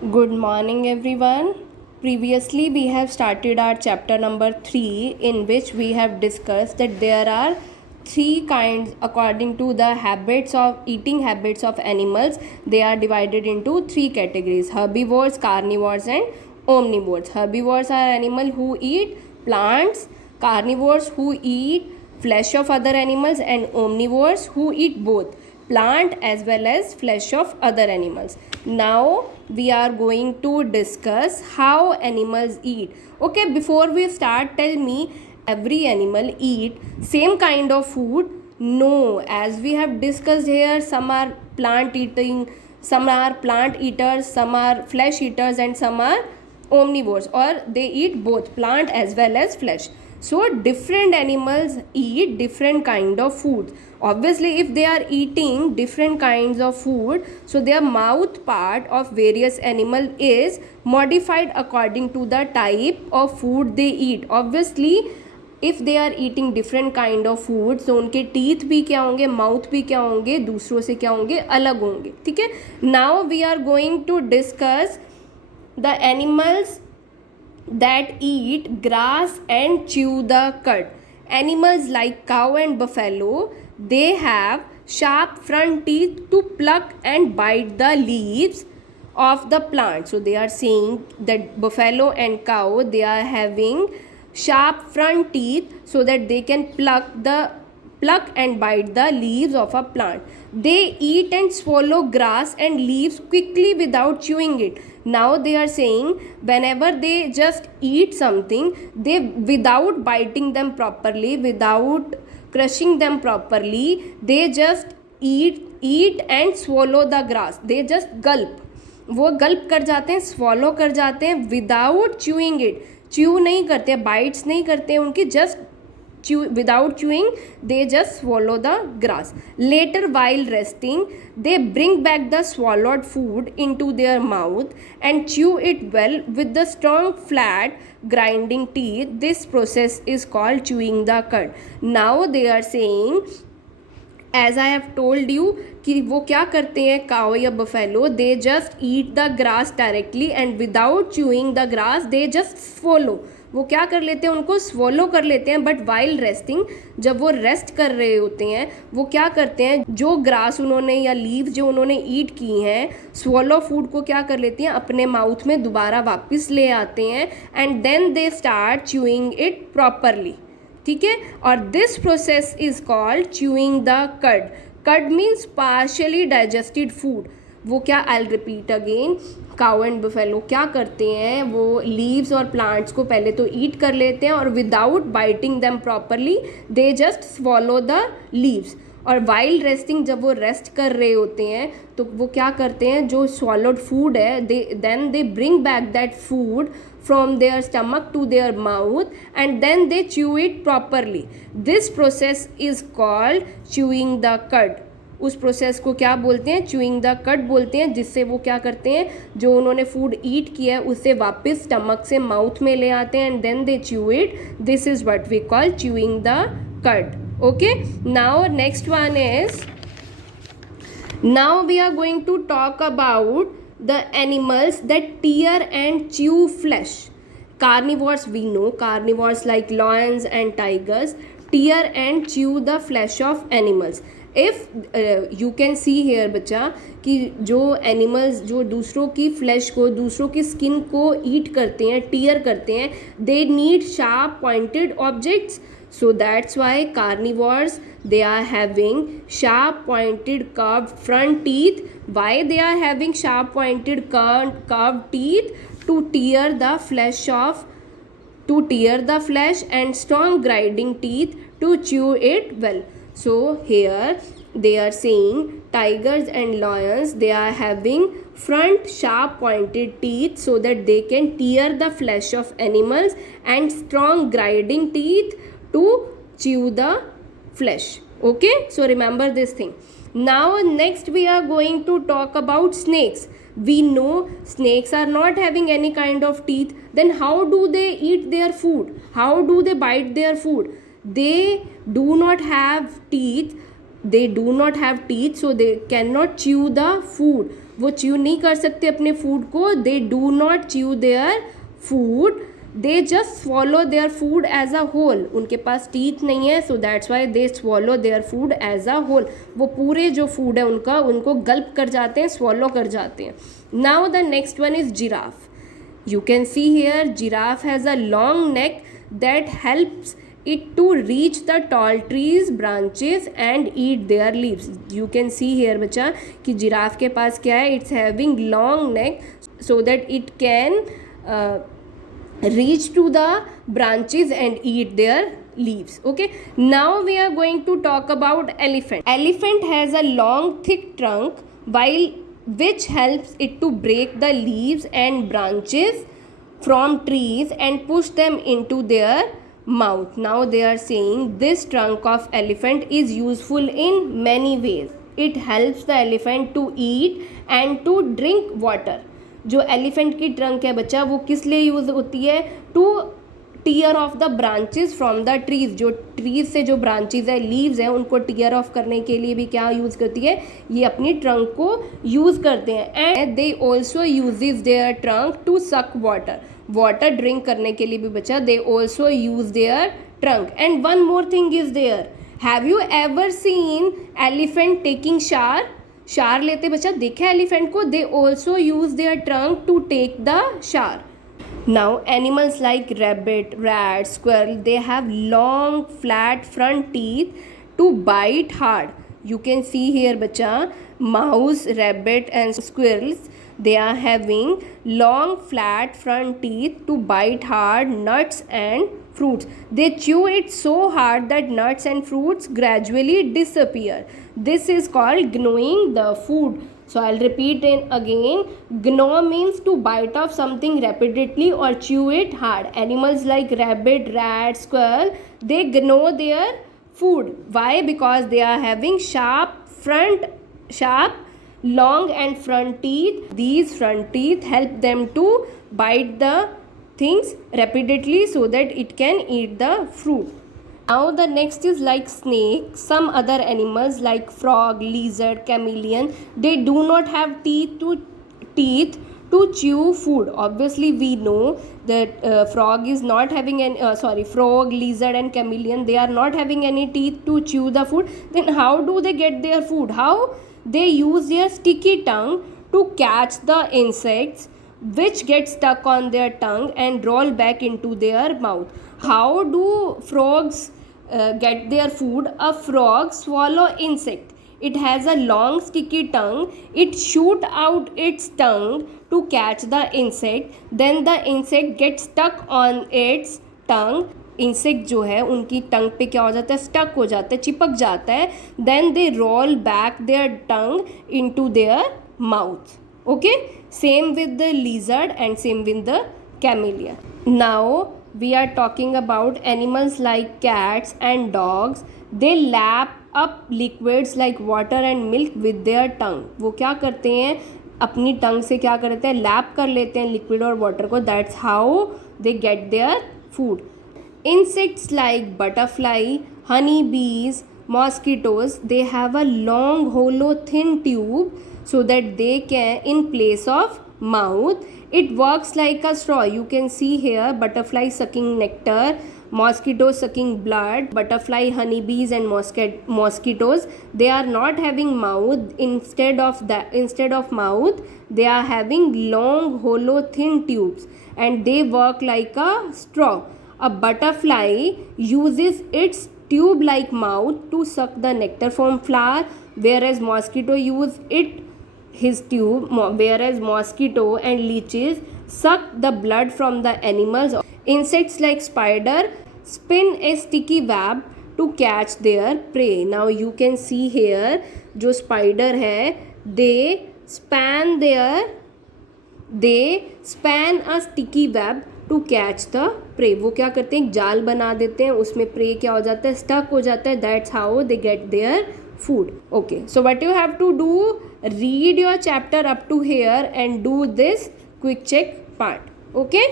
Good morning, everyone. Previously, we have started our chapter number 3, in which we have discussed that there are three kinds according to the habits of eating habits of animals. They are divided into three categories: herbivores, carnivores, and omnivores. Herbivores are animals who eat plants, carnivores who eat flesh of other animals, and omnivores who eat both plant as well as flesh of other animals. Now we are going to discuss how animals eat. Okay, before we start, tell me, every animal eat same kind of food? No, as we have discussed here, some are plant eating, some are plant eaters, some are flesh eaters, and some are omnivores, or they eat both plant as well as flesh. So different animals eat different kind of food. Obviously, if they are eating different kinds of food, so their mouth part of various animal is modified according to the type of food they eat. Obviously, if they are eating different kind of food, तो उनके teeth भी क्या होंगे, mouth भी क्या होंगे, दूसरों से क्या होंगे, अलग होंगे. ठीक है. Now we are going to discuss the animals that eat grass and chew the cud. Animals like cow and buffalo, they have sharp front teeth to pluck and bite the leaves of the plant. So they are saying that buffalo and cow, they are having sharp front teeth so that they can pluck and bite the leaves of a plant. They eat and swallow grass and leaves quickly without chewing it. Now they are saying whenever they just eat something, they, without biting them properly, without crushing them properly, they just eat and swallow the grass. They just gulp. वो गल्प कर जाते हैं, swallow कर जाते हैं without chewing it. Chew नहीं करते, bytes नहीं करते उनकी, just without chewing, they just swallow the grass. Later, while resting, they bring back the swallowed food into their mouth and chew it well with the strong flat grinding teeth. This process is called chewing the cud. Now they are saying, as I have told you, कि वो क्या करते हैं, cow या buffalo, they just eat the grass directly and without chewing the grass they just swallow. वो क्या कर लेते हैं, उनको स्वोलो कर लेते हैं. बट वाइल रेस्टिंग, जब वो रेस्ट कर रहे होते हैं, वो क्या करते हैं, जो ग्रास उन्होंने या लीव जो उन्होंने ईट की हैं, स्वोलो फूड को क्या कर लेती हैं, अपने माउथ में दोबारा वापस ले आते हैं and then they start chewing it properly. ठीक है. और this process is called chewing the cud. Cud means partially digested food. वो क्या, I will repeat again, cow and buffalo क्या करते हैं, वो लीव्स और प्लांट्स को पहले तो ईट कर लेते हैं और without biting them properly they just swallow the leaves. और वाइल्ड रेस्टिंग, जब वो रेस्ट कर रहे होते हैं, तो वो क्या करते हैं, जो स्वॉलोड फूड है, then they bring back that food from their stomach to their mouth and then they chew it properly. This process is called chewing the cud. उस प्रोसेस को क्या बोलते हैं, chewing the cud बोलते हैं, जिससे वो क्या करते हैं, जो उन्होंने फूड ईट किया है उसे वापस स्टमक से माउथ में ले आते हैं and then they chew it. This is what we call chewing the cud. Okay, now next one is, now we are going to talk about the animals that tear and chew flesh. Carnivores, we know carnivores like lions and tigers tear and chew the flesh of animals. If you can see here बच्चा, कि जो animals जो दूसरों की flash को, दूसरों की skin को ईट करते हैं, टीयर करते हैं, they need sharp pointed objects. So that's why carnivores, they are having sharp pointed curved front teeth. Why they are having sharp pointed curved teeth? To tear the flesh and strong grinding teeth to chew it well. So here they are saying tigers and lions, they are having front sharp pointed teeth so that they can tear the flesh of animals and strong grinding teeth to chew the flesh. Okay, so remember this thing. Now next we are going to talk about snakes. We know snakes are not having any kind of teeth. Then how do they eat their food? How do they bite their food? They do not have teeth. So they cannot chew the food. वो chew नहीं कर सकते अपने food को, they do not chew their food, they just swallow their food as a whole, उनके पास teeth नहीं है, so that's why they swallow their food as a whole, वो पूरे जो फूड है उनका उनको गल्प कर जाते हैं, स्वॉलो कर जाते हैं. Now the next one is giraffe. You can see here giraffe has a long neck that helps it to reach the tall trees branches and eat their leaves. You can see here बच्चा कि giraffe के पास क्या है, it's having long neck so that it can reach to the branches and eat their leaves. Okay, now we are going to talk about elephant. Elephant has a long thick trunk which helps it to break the leaves and branches from trees and push them into their mouth. Now they are saying this trunk of elephant is useful in many ways. It helps the elephant to eat and to drink water. जो elephant की trunk है बच्चा वो किस लिए use होती है, to tear off the branches from the trees, जो ट्रीज से जो ब्रांचेज है लीव्स हैं उनको टीयर ऑफ करने के लिए भी क्या यूज़ करती है, ये अपनी ट्रंक को यूज़ करते हैं. And they also uses their trunk to suck water, water drink करने के लिए भी बच्चा they also use their trunk. And one more thing is there, have you ever seen elephant taking shower लेते बच्चा देखा है एलिफेंट को, they also use their trunk to take the shower. Now animals like rabbit, rat, squirrel, they have long flat front teeth to bite hard. You can see here bacha, mouse, rabbit and squirrels, they are having long flat front teeth to bite hard nuts and fruits. They chew it so hard that nuts and fruits gradually disappear. This is called gnawing the food. So I'll repeat it again. Gnaw means to bite off something repeatedly or chew it hard. Animals like rabbit, rat, squirrel, they gnaw their food. Why? Because they are having sharp, long and front teeth. These front teeth help them to bite the things repeatedly so that it can eat the fruit. Now the next is like snake. Some other animals like frog, lizard, chameleon, they do not have teeth to chew food. Obviously we know that frog, lizard and chameleon, they are not having any teeth to chew the food. Then how do they get their food? How? They use their sticky tongue to catch the insects which get stuck on their tongue and roll back into their mouth. How do frogs get their food? A frog swallow insect. It has a long sticky tongue. It shoot out its tongue to catch the insect. Then the insect gets stuck on its tongue. Insect जो है उनकी टंग पे क्या हो जाता है, stuck हो जाता है, चिपक जाता है. Then they roll back their tongue into their mouth. Okay, same with the lizard and same with the chameleon. Now we are talking about animals like cats and dogs. They lap up liquids like water and milk with their tongue. वो क्या करते हैं, अपनी टंग से क्या करते हैं, lap कर लेते हैं लिक्विड और वाटर को. That's how they get their food. Insects like butterfly, honey bees, mosquitoes, they have a long hollow thin tube so that they can, in place of mouth, it works like a straw. You can see here butterfly sucking nectar, mosquito sucking blood. Butterfly, honeybees and mosquitoes, they are not having mouth. Instead of mouth, they are having long hollow thin tubes and they work like a straw. A butterfly uses its tube like mouth to suck the nectar from flower, whereas mosquito use his tube, whereas mosquito and leeches suck the blood from the animals. Insects like spider spin a sticky web to catch their prey. Now you can see here जो spider है, they span a sticky web to catch the prey. वो क्या करते हैं, जाल बना देते हैं, उसमें prey क्या हो जाता है, stuck हो जाता है. That's how they get their food. Okay, so what you have to do, read your chapter up to here and do this quick check part. Okay.